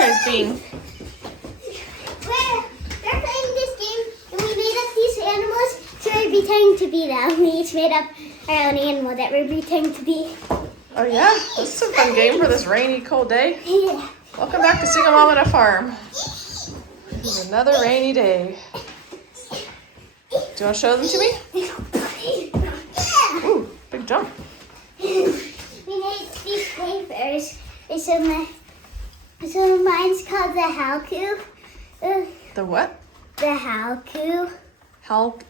guys being? They're playing this game, and we made up these animals, so we're pretending to be them. We each made up our own animal that we're pretending to be. Oh yeah? This is a fun game for this rainy, cold day. Yeah. Welcome back to Single Mom at a Farm. It's another rainy day. Do you want to show them to me? Ooh, big jump. We made these papers. So mine's called the Halku. The what? The Halku. Like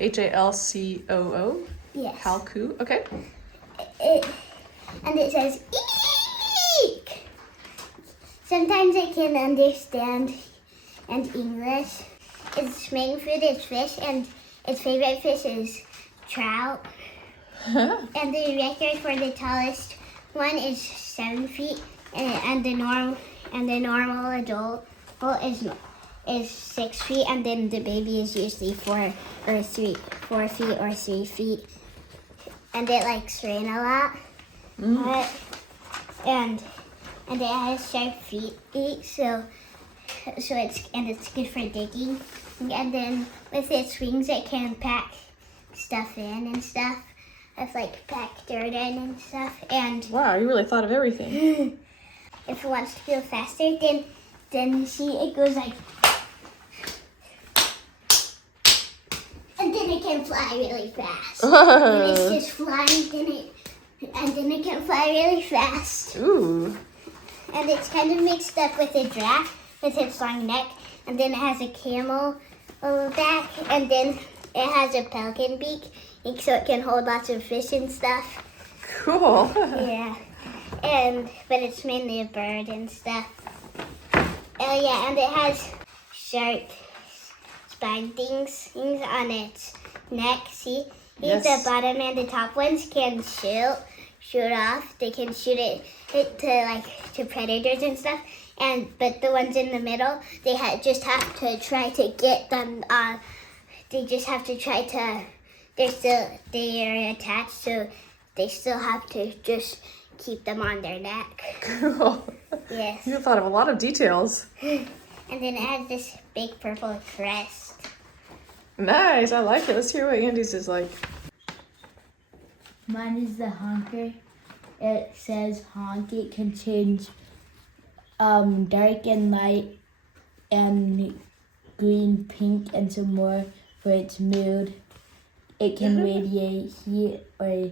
Halcoo? Yes. Halcoo, okay. And it says eek. Sometimes I can understand English. Its main food is fish, and its favorite fish is trout. And the record for the tallest one is 7 feet, and the normal adult is 6 feet, and then the baby is usually 4 feet or 3 feet, and it likes rain a lot. And it has sharp feet, so it's good for digging. And then with its wings, it can pack stuff in and stuff. It's like pack dirt in and stuff. And wow, you really thought of everything. if it wants to go faster, then see it goes like, and then it can fly really fast. When it's just flying, then it can fly really fast. Ooh. And it's kind of mixed up with a giraffe with its long neck, and then it has a camel back, and then it has a pelican beak, so it can hold lots of fish and stuff. Cool. Yeah, but it's mainly a bird and stuff. Oh yeah, and it has sharp spine things on its neck. See, Yes. The bottom and the top ones can shoot off. They can shoot it to predators and stuff. But the ones in the middle, they just have to try to get them. They just have to try to. They are attached, so they still have to just keep them on their neck. Cool. Yes. You thought of a lot of details. And then it has this big purple crest. Nice, I like it. Let's hear what Andy's is like. Mine is the honker. It says honk. It can change dark and light and green, pink, and some more for its mood. It can radiate heat or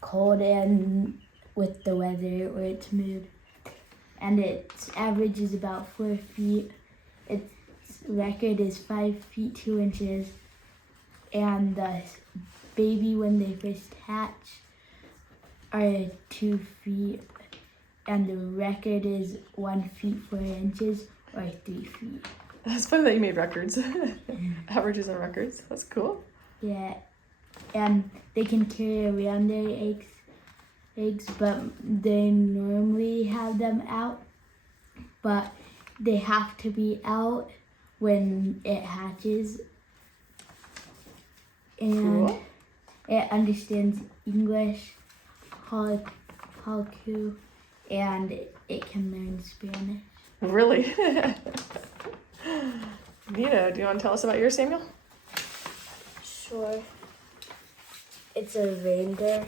cold and with the weather or its mood. And its average is about 4 feet. Its record is 5 feet 2 inches. And the baby, when they first hatch, are 2 feet. And the record is 1 feet 4 inches or 3 feet. That's funny that you made records. Averages and records. That's cool. Yeah, and they can carry around their eggs, but they normally have them out. But they have to be out when it hatches. And Cool. it understands English, Halku, and it can learn Spanish. Really? Nina, do you want to tell us about yours, Samuel? Sure. It's a reindeer,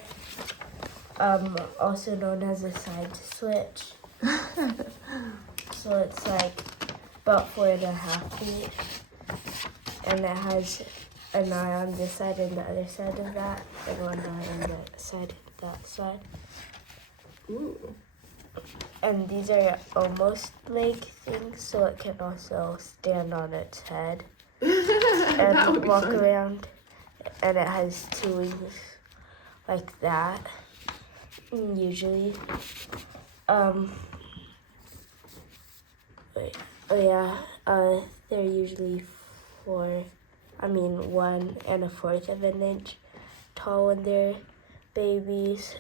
also known as a side switch. So it's like about 4.5 feet, and it has an eye on this side and the other side of that, and one eye on the side of that side. Ooh. And these are almost leg things, so it can also stand on its head That would and be walk fun. around. And it has 2 wings like that, usually. They're usually 1 1/4 of an inch tall when they're babies.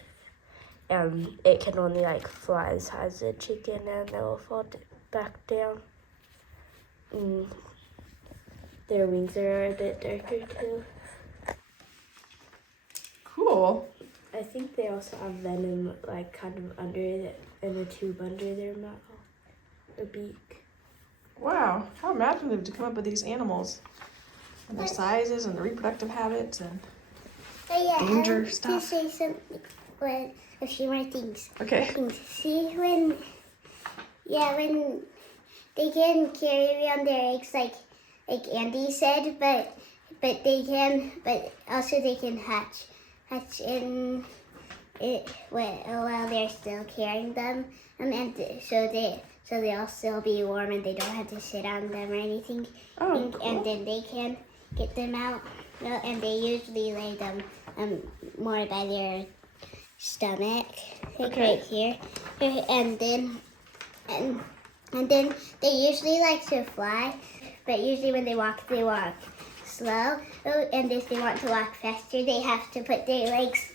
It can only fly as high as a chicken, and it will fall back down. Their wings are a bit darker too. Cool. I think they also have venom, kind of in a tube under their mouth. the beak. Wow, how imaginative to come up with these animals and their sizes and the reproductive habits and Oh yeah, danger I want stuff. to say something with a few more things. Okay. See when they can carry around their eggs like Andy said, but also they can hatch in it while they're still carrying them, and so they'll still be warm and they don't have to sit on them or anything. Oh, cool. And then they can get them out, and they usually lay them more by their stomach, like Okay. right here, and then they usually like to fly, but usually when they walk slow. Oh, and if they want to walk faster, they have to put their legs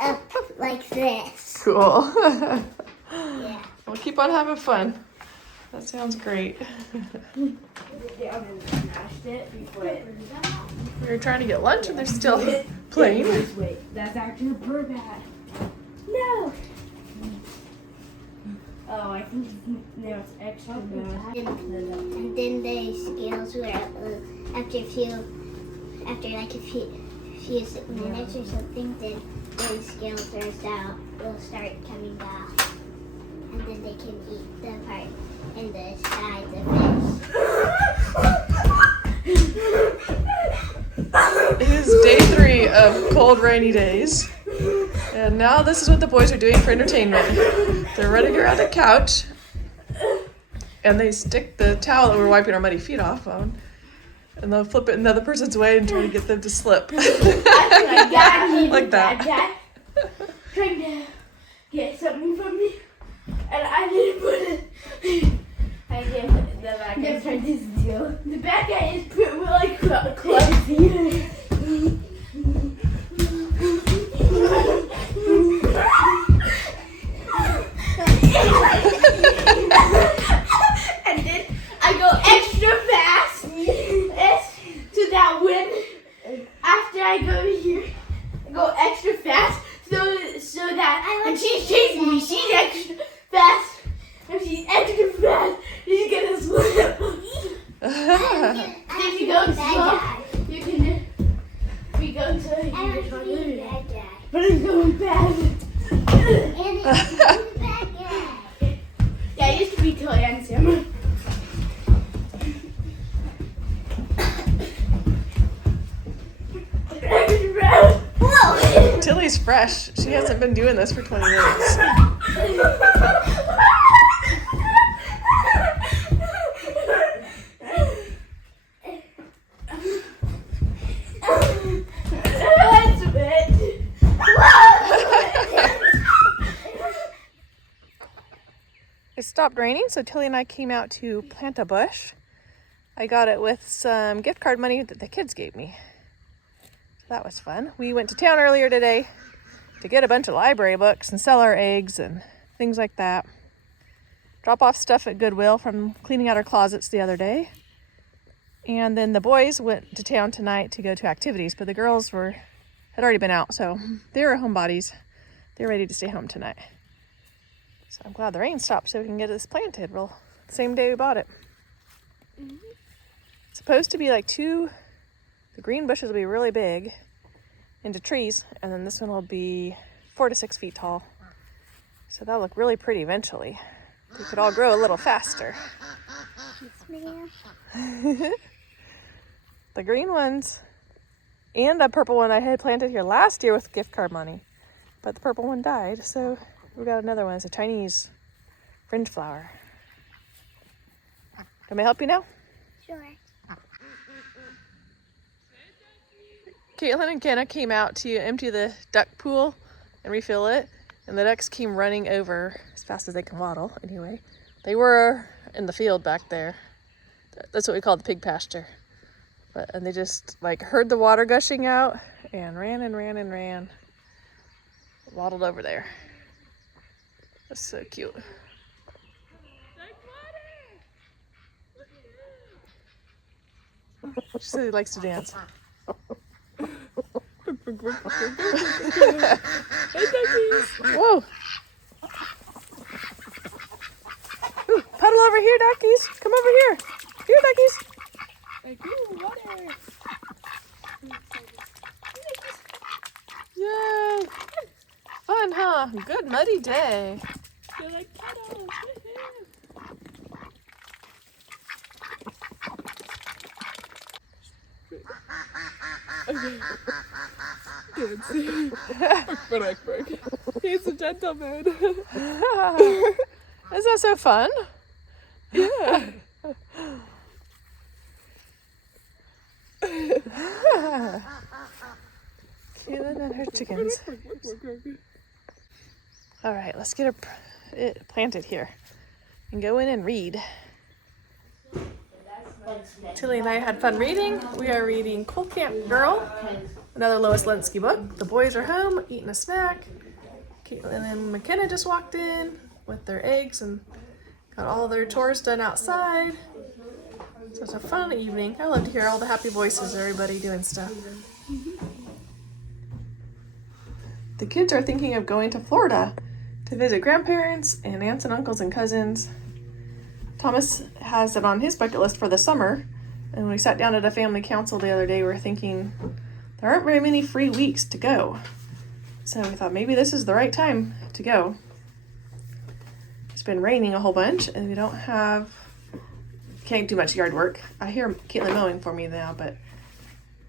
up like this. Cool. Yeah. Well, keep on having fun. That sounds great. Down and smashed it before it. We were trying to get lunch and they're still playing. Wait, that's actually a bird bat. No! Oh, I think there's extra bad. And then the scales were after like a few minutes or something, then the scale turns out will start coming back, and then they can eat the part in the side of It is day 3 of cold, rainy days. And now this is what the boys are doing for entertainment. They're running around the couch and they stick the towel that we're wiping our muddy feet off on and they'll flip it in the other person's way and try to get them to slip. Like that. Trying to get something from me, and I didn't put it. I didn't put it. The bad guy tried to steal. The bad guy is really clumsy. And then I go extra fast so that when after I go here, I go extra fast so that when she's chasing me, she's extra fast. If she's extra fast, she's gonna slip. If you go slow, you can we go to but it's going fast. Yeah, I used to be totally handsome. Whoa! Tilly's fresh. She hasn't been doing this for 20 minutes. That's a bit. It stopped raining, so Tilly and I came out to plant a bush. I got it with some gift card money that the kids gave me. So that was fun. We went to town earlier today to get a bunch of library books and sell our eggs and things like that. Drop off stuff at Goodwill from cleaning out our closets the other day. And then the boys went to town tonight to go to activities, but the girls had already been out, so they were homebodies. They're ready to stay home tonight. So I'm glad the rain stopped so we can get this planted. Well, same day we bought it. Mm-hmm. It's supposed to be like the green bushes will be really big into trees, and then this one will be 4 to 6 feet tall. So that'll look really pretty eventually. They could all grow a little faster. The green ones and the purple one I had planted here last year with gift card money, but the purple one died, so we got another one. It's a Chinese fringe flower. Can I help you now? Sure. Caitlin and Kenna came out to empty the duck pool and refill it, and the ducks came running over as fast as they can waddle. Anyway, they were in the field back there. That's what we call the pig pasture. And they just heard the water gushing out and ran and ran and ran. Waddled over there. That's so cute. She said he likes to dance. Whoa. Ooh. over here, duckies. Come over here. Here, duckies. Like, ooh, water. Yay. Fun, huh? Good muddy day. They're like puddles. Woohoo! He's a gentleman. Is that so fun? Yeah. Caitlin and her chickens. All right, let's get it planted here and go in and read. Tilly and I had fun reading. We are reading Cold Camp Girl, another Lois Linsky book. The boys are home eating a snack. Caitlin and McKenna just walked in with their eggs and got all their chores done outside. So it's a fun evening. I love to hear all the happy voices of everybody doing stuff. The kids are thinking of going to Florida to visit grandparents and aunts and uncles and cousins. Thomas has it on his bucket list for the summer, and when we sat down at a family council the other day, we were thinking there aren't very many free weeks to go. So we thought maybe this is the right time to go. It's been raining a whole bunch, and we can't do much yard work. I hear Caitlin mowing for me now, but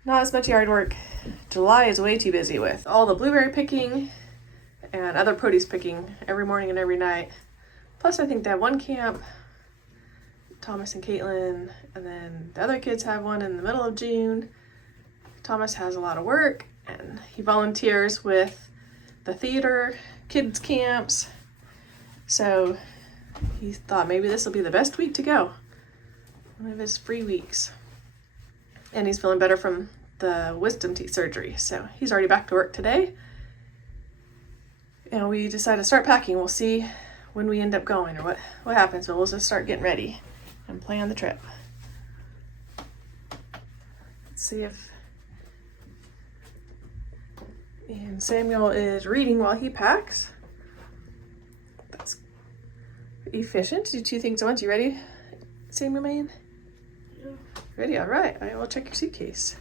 not as much yard work. July is way too busy with all the blueberry picking and other produce picking every morning and every night. Plus, I think they have one camp, Thomas and Caitlin, and then the other kids have one in the middle of June. Thomas has a lot of work, and he volunteers with the theater, kids camps. So he thought maybe this will be the best week to go. One of his free weeks. And he's feeling better from the wisdom teeth surgery. So he's already back to work today. And we decided to start packing. We'll see when we end up going or what happens, but we'll just start getting ready and plan the trip. Let's see if and Samuel is reading while he packs. That's efficient. Do 2 things at once. You ready, Samuel man? Yeah. Ready? All right. I will check your suitcase.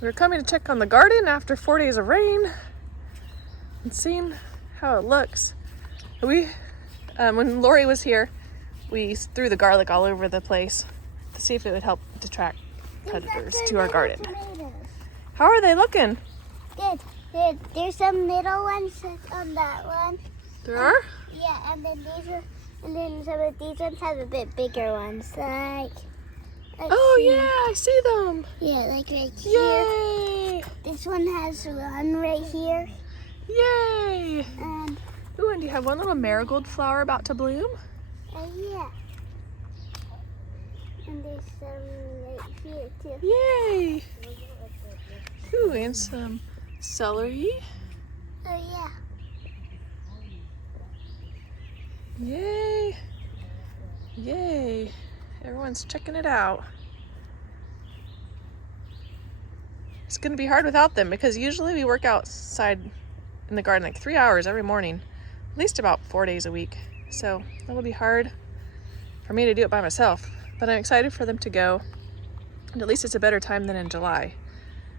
We're coming to check on the garden after 4 days of rain and seeing how it looks. When Lori was here, we threw the garlic all over the place to see if it would help detract predators to our garden. Tomatoes. How are they looking? Good. There's some little ones on that one. There are? Yeah, and then some of these ones have a bit bigger ones. Oh yeah, I see them. Yeah, like right here. Yay! This one has one right here. Yay! And Ooh, and do you have one little marigold flower about to bloom? yeah. And there's some right here too. Yay! Ooh, and some celery. Oh yeah. Yay! Yay! Everyone's checking it out. It's gonna be hard without them because usually we work outside in the garden like 3 hours every morning, at least about 4 days a week. So it'll be hard for me to do it by myself, but I'm excited for them to go. And at least it's a better time than in July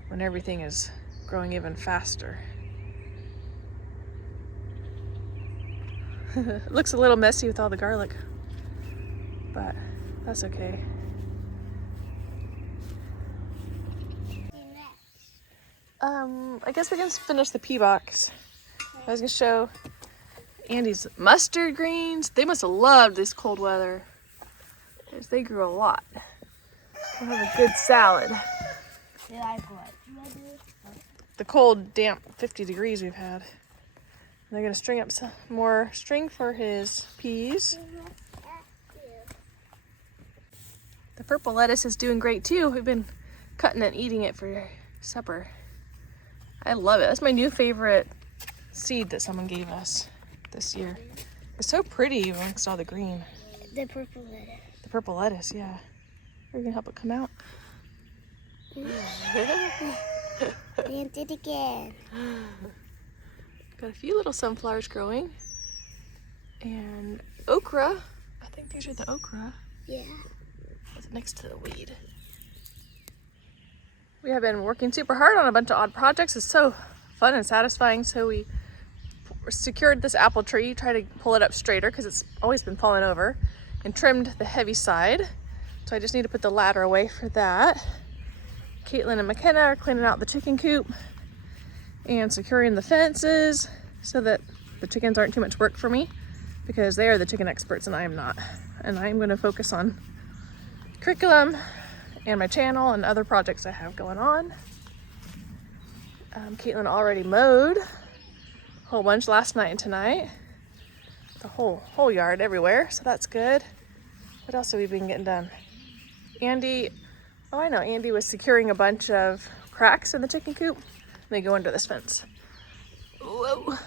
when everything is growing even faster. It looks a little messy with all the garlic, but that's okay. I guess we can finish the pea box. I was gonna show Andy's mustard greens. They must have loved this cold weather because they grew a lot. We'll have a good salad. They like what? The cold, damp 50 degrees we've had. They're gonna string up some more string for his peas. The purple lettuce is doing great too. We've been cutting and eating it for supper. I love it. That's my new favorite seed that someone gave us this year. It's so pretty amongst all the green. The purple lettuce. The purple lettuce, yeah. We're gonna help it come out. Plant it again. Got a few little sunflowers growing. And okra. I think these are the okra. Yeah. It's next to the weed. We have been working super hard on a bunch of odd projects. It's so fun and satisfying. So we secured this apple tree, tried to pull it up straighter because it's always been falling over, and trimmed the heavy side. So I just need to put the ladder away for that. Caitlin and McKenna are cleaning out the chicken coop and securing the fences so that the chickens aren't too much work for me, because they are the chicken experts and I am not. And I am going to focus on curriculum and my channel and other projects I have going on. Caitlin already mowed a whole bunch last night and tonight. The whole yard everywhere, so that's good. What else have we been getting done? Andy, oh I know, Andy was securing a bunch of cracks in the chicken coop. They go under this fence. Whoa.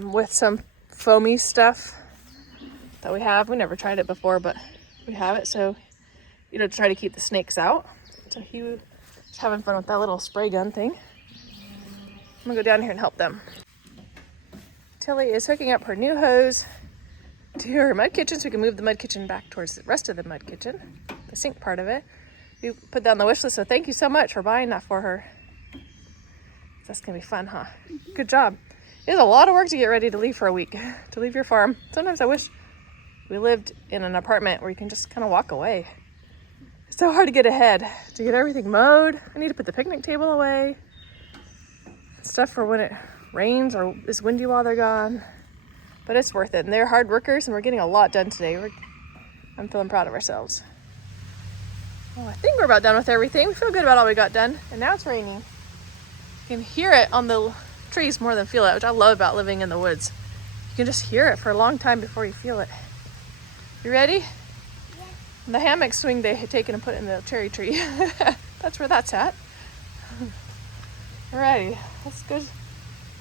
With some foamy stuff that we have. We never tried it before, but we have it, so to try to keep the snakes out. So he was having fun with that little spray gun thing. I'm gonna go down here and help them. Tilly is hooking up her new hose to her mud kitchen so we can move the mud kitchen back towards the rest of the mud kitchen, the sink part of it. We put that on the wish list, so thank you so much for buying that for her. That's gonna be fun, huh? Good job. It is a lot of work to get ready to leave for a week, to leave your farm. Sometimes I wish we lived in an apartment where you can just kind of walk away. It's so hard to get ahead, to get everything mowed. I need to put the picnic table away. Stuff for when it rains or is windy while they're gone. But it's worth it, and they're hard workers, and we're getting a lot done today. I'm feeling proud of ourselves. Well, I think we're about done with everything. We feel good about all we got done, and now it's raining. You can hear it on the trees more than feel it, which I love about living in the woods. You can just hear it for a long time before you feel it. You ready? Yeah. The hammock swing they had taken and put in the cherry tree. That's where that's at. Alrighty, let's go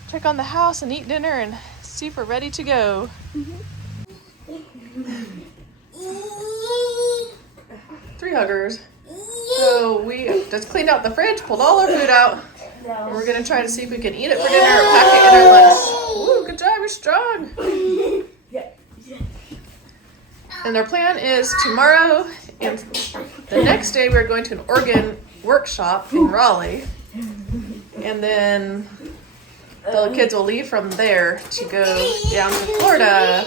check on the house and eat dinner and see if we're ready to go. Three huggers. So we just cleaned out the fridge, pulled all our food out. And we're gonna try to see if we can eat it for dinner or pack it in our lunch. Ooh, good job, you're strong. And our plan is tomorrow and the next day we're going to an organ workshop in Raleigh. And then the kids will leave from there to go down to Florida.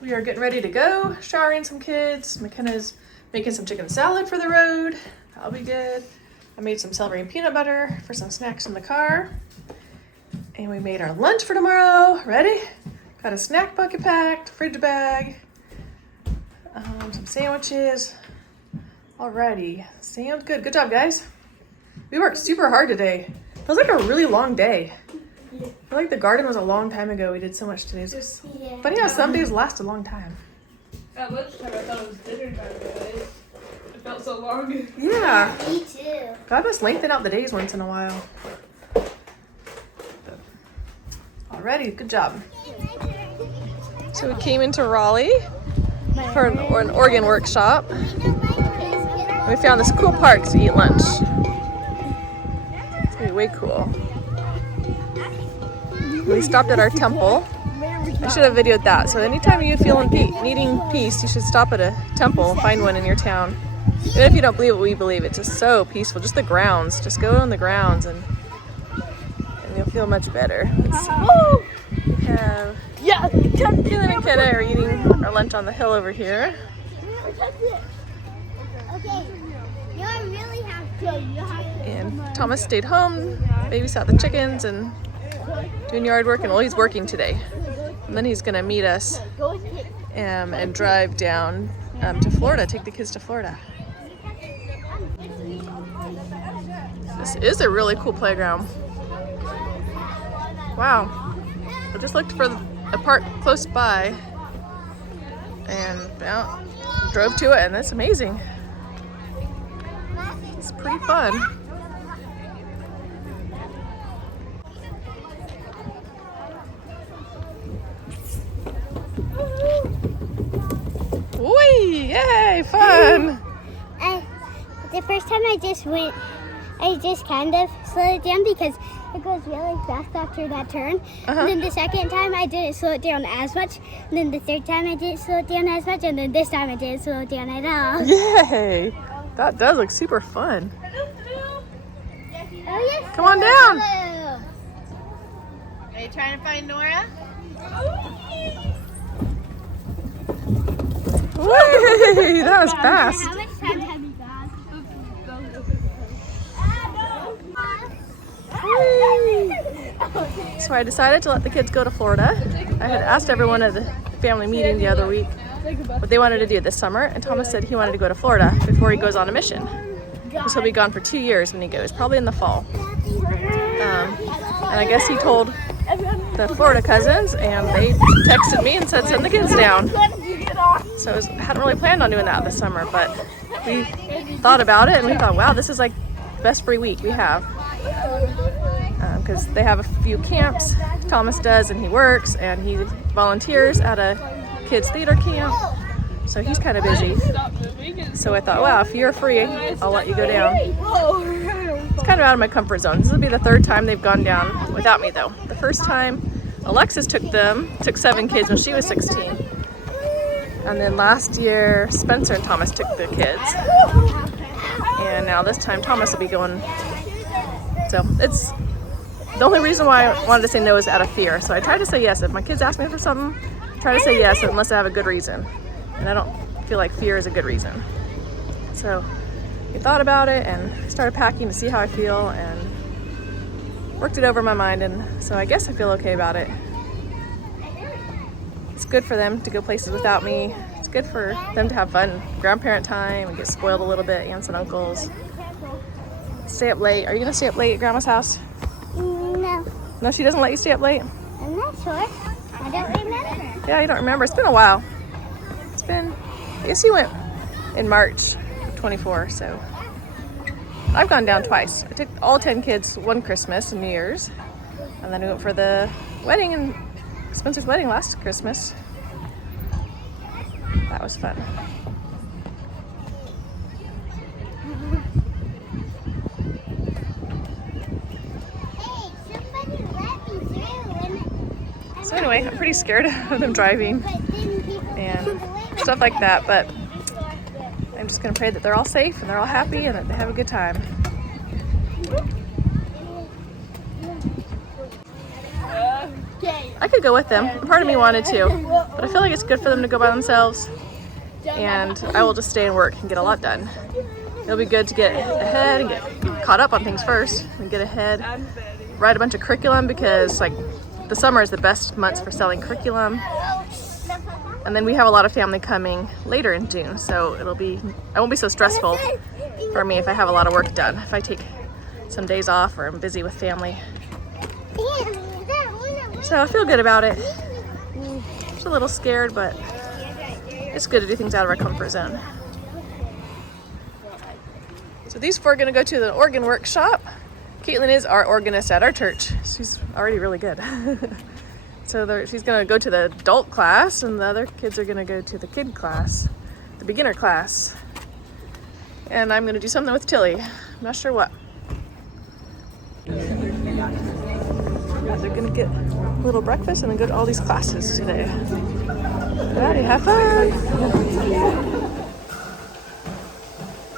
We are getting ready to go, showering some kids. McKenna's making some chicken salad for the road. That'll be good. I made some celery and peanut butter for some snacks in the car. And we made our lunch for tomorrow. Ready? Got a snack bucket packed, fridge bag, some sandwiches. Alrighty, sounds good. Good job, guys. We worked super hard today. It was like a really long day. I feel like the garden was a long time ago. We did so much today. Yeah. But yeah, some days last a long time. At lunchtime, I thought it was dinner time, guys. It felt so long. Yeah. Me too. God must lengthen out the days once in a while. Alrighty, good job. So we came into Raleigh for an organ workshop. We found this cool park to eat lunch. It's gonna be way cool. We stopped at our temple. I should have videoed that. So anytime you feel needing peace, you should stop at a temple and find one in your town. Even if you don't believe what we believe, it's just so peaceful. Just the grounds. Just go on the grounds and you'll feel much better. We have Caitlin and Kenna are eating our lunch on the hill over here. Okay. You really have to. And Thomas stayed home, babysat the chickens, and doing yard work. And well, he's working today. And then he's gonna meet us and drive down to Florida, take the kids to Florida. This is a really cool playground. Wow. I just looked for a park close by and drove to it, and it's amazing. It's pretty fun. Whee! Yay! Fun! The first time I just went I just kind of slowed it down because it goes really fast after that turn. And then the second time I didn't slow it down as much. And then the third time I didn't slow it down as much. And then this time I didn't slow it down at all. Yay! That does look super fun. Oh, yes. Come on down. Hello. Are you trying to find Nora? Whee! That was fast. How much time have you got? So I decided to let the kids go to Florida. I had asked everyone at the family meeting the other week what they wanted to do this summer, and Thomas said he wanted to go to Florida before he goes on a mission. Because he'll be gone for 2 years when he goes, probably in the fall. And I guess he told the Florida cousins, and they texted me and said send the kids down. So I hadn't really planned on doing that this summer, but we thought about it and we thought, wow, this is like the best free week we have. Because they have a few camps, Thomas does, and he works, and he volunteers at a kids theater camp, so he's kind of busy. So I thought, wow, if you're free, I'll let you go down. It's kind of out of my comfort zone. This will be the third time they've gone down without me, though. The first time, Alexis took 7 kids when she was 16. And then last year, Spencer and Thomas took the kids. And now this time, Thomas will be going. So it's the only reason why I wanted to say no is out of fear. So I try to say yes. If my kids ask me for something, I try to say yes unless I have a good reason. And I don't feel like fear is a good reason. So I thought about it and started packing to see how I feel and worked it over in my mind. And so I guess I feel okay about it. It's good for them to go places without me. It's good for them to have fun, grandparent time, and get spoiled a little bit, aunts and uncles. Stay up late. Are you gonna stay up late at Grandma's house? No, No, she doesn't let you stay up late? I'm not sure. I don't remember. Yeah, you don't remember. It's been a while. I guess you went in March of 24, so. I've gone down twice. I took all 10 kids one Christmas and New Year's. And then we went for the wedding and Spencer's wedding last Christmas. That was fun. So anyway, I'm pretty scared of them driving and stuff like that, but I'm just gonna pray that they're all safe and they're all happy and that they have a good time. I could go with them. Part of me wanted to, but I feel like it's good for them to go by themselves, and I will just stay and work and get a lot done. It'll be good to get ahead and get caught up on things first and get ahead. Write a bunch of curriculum because like the summer is the best months for selling curriculum. And then we have a lot of family coming later in June, so I won't be so stressful for me if I have a lot of work done. If I take some days off or I'm busy with family. So I feel good about it. Just a little scared, but it's good to do things out of our comfort zone. So these 4 are gonna go to the organ workshop. Caitlin is our organist at our church. She's already really good. So she's gonna go to the adult class and the other kids are gonna go to the kid class, the beginner class. And I'm gonna do something with Tilly. I'm not sure what. They're gonna get a little breakfast and then go to all these classes today. Alrighty, have fun.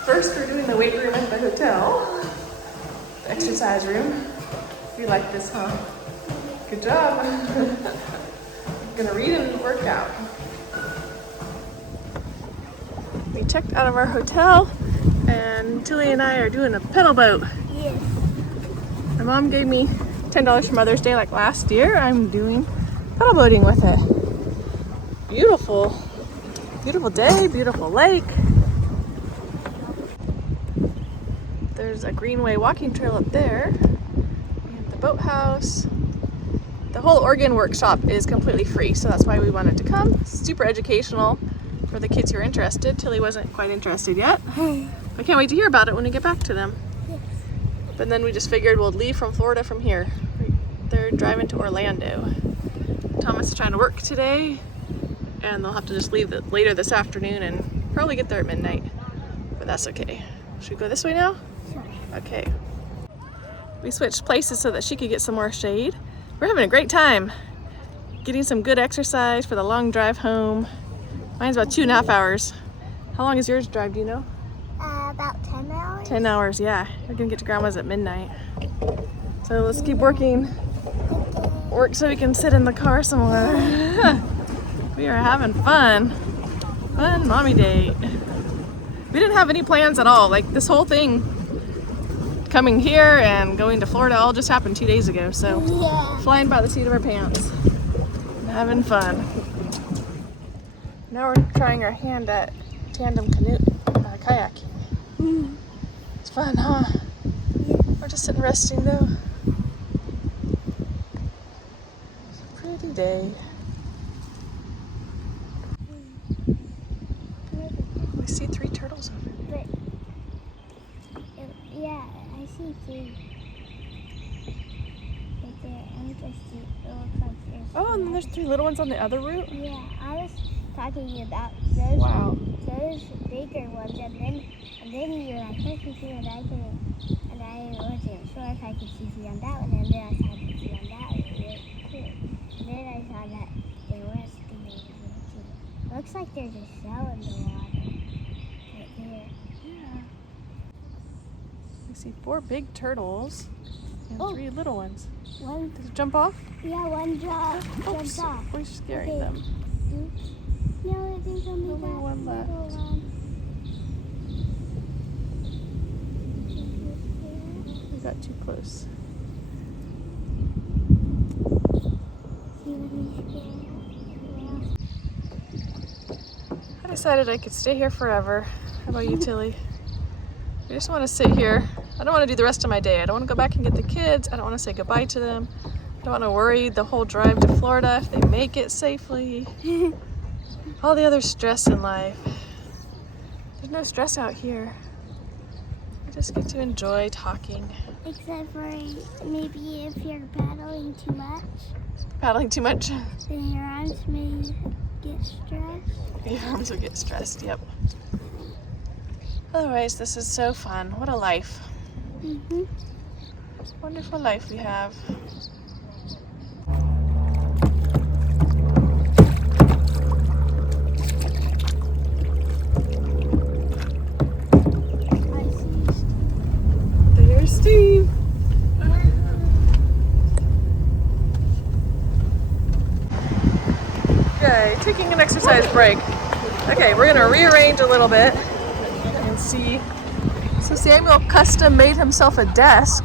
First, we're doing the weight room at the hotel. The exercise room. You like this, huh? Good job. I'm gonna read and work out. We checked out of our hotel and Tilly and I are doing a pedal boat. Yes. My mom gave me $10 for Mother's Day like last year. I'm doing pedal boating with it. Beautiful, beautiful day, beautiful lake. There's a greenway walking trail up there. And the boathouse. The whole organ workshop is completely free, so that's why we wanted to come. It's super educational for the kids who are interested. Tilly wasn't quite interested yet. I can't wait to hear about it when we get back to them. Yes. But then we just figured we'll leave from Florida from here. They're driving to Orlando. Thomas is trying to work today, and they'll have to just leave later this afternoon and probably get there at midnight. But that's okay. Should we go this way now? Sure. Okay. We switched places so that she could get some more shade. We're having a great time. Getting some good exercise for the long drive home. Mine's about 2.5 hours. How long is yours drive, do you know? About 10 hours. 10 hours, yeah. We're gonna get to Grandma's at midnight. So let's keep working. Work so we can sit in the car somewhere. We are having fun. Fun mommy date. We didn't have any plans at all. Like this whole thing, coming here and going to Florida, all just happened 2 days ago. So Yeah. flying by the seat of our pants. Having fun. Now we're trying our hand at tandem canoe, kayaking. It's fun, huh? We're just sitting resting though. It's a pretty day. We see 3 turtles over there. But yeah, I see 3. Right there, and just see. It looks like there's. Oh, and then there's 3 little ones on the other route. Yeah, I was talking about those. Wow. Those bigger ones, and then you were like, I can see, and I wasn't sure if I could see on that one, and then I saw I could see on that one. Really cool. And then I saw that there was things too. Looks like there's a shell in the water right there. Yeah. We see 4 big turtles and Oh. 3 little ones. One, Did it jump off? yeah, one jumped off. We're scaring Okay. them. Oops. No, there's only Only that one left. little one. We got too close. I decided I could stay here forever. How about you, Tilly? I just want to sit here. I don't want to do the rest of my day. I don't want to go back and get the kids. I don't want to say goodbye to them. I don't want to worry the whole drive to Florida if they make it safely. All the other stress in life. There's no stress out here. I just get to enjoy talking. Except for maybe if you're paddling too much, Paddling too much. then your arms may get stressed. Your arms will get stressed, yep. Otherwise, this is so fun. What a life. Mm-hmm. Wonderful life we have. There's Steve. Okay, taking an exercise break. Okay, we're gonna rearrange a little bit and see. So Samuel custom made himself a desk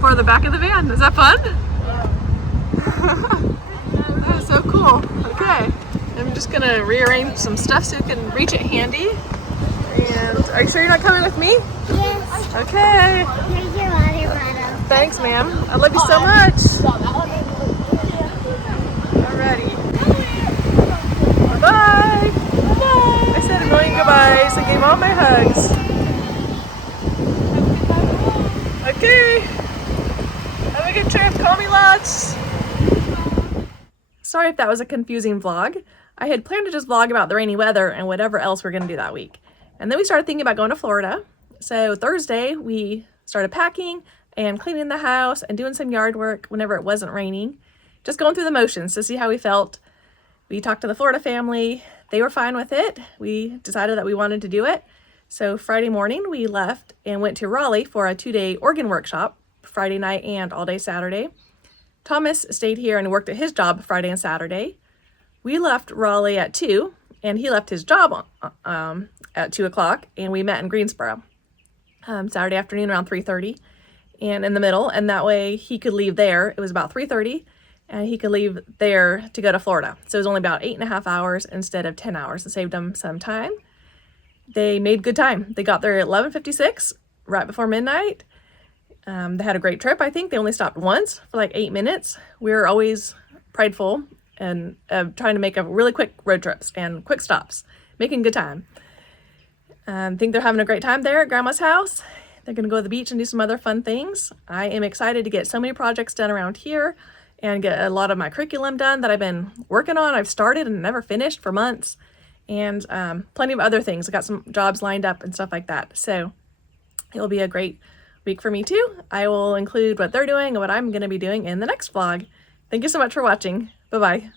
for the back of the van. Is that fun? That is so cool. Okay, I'm just gonna rearrange some stuff so you can reach it handy. And are you sure you're not coming with me? Yes. Okay. Here's your water bottle. Thanks, ma'am. I love you so much. Alrighty. Bye-bye. Bye. I said annoying goodbyes. I gave all my hugs. Okay. Have a good trip. Call me lots. Sorry if that was a confusing vlog. I had planned to just vlog about the rainy weather and whatever else we're going to do that week. And then we started thinking about going to Florida. So Thursday, we started packing and cleaning the house and doing some yard work whenever it wasn't raining. Just going through the motions to see how we felt. We talked to the Florida family. They were fine with it. We decided that we wanted to do it. So Friday morning, we left and went to Raleigh for a 2-day organ workshop, Friday night and all day Saturday. Thomas stayed here and worked at his job Friday and Saturday. We left Raleigh at 2, and he left his job at 2 o'clock, and we met in Greensboro Saturday afternoon around 3:30 and in the middle, and that way he could leave there. It was about 3:30, and he could leave there to go to Florida. So it was only about 8.5 hours instead of 10 hours. It saved him some time. They made good time. They got there at 11:56, right before midnight. They had a great trip, I think. They only stopped once for like 8 minutes. We were always prideful and trying to make a really quick road trips and quick stops, making good time. I think they're having a great time there at Grandma's house. They're going to go to the beach and do some other fun things. I am excited to get so many projects done around here and get a lot of my curriculum done that I've been working on. I've started and never finished for months, and plenty of other things. I got some jobs lined up and stuff like that. So It'll be a great week for me too. I will include what they're doing and what I'm going to be doing in the next vlog. Thank you so much for watching. Bye-bye.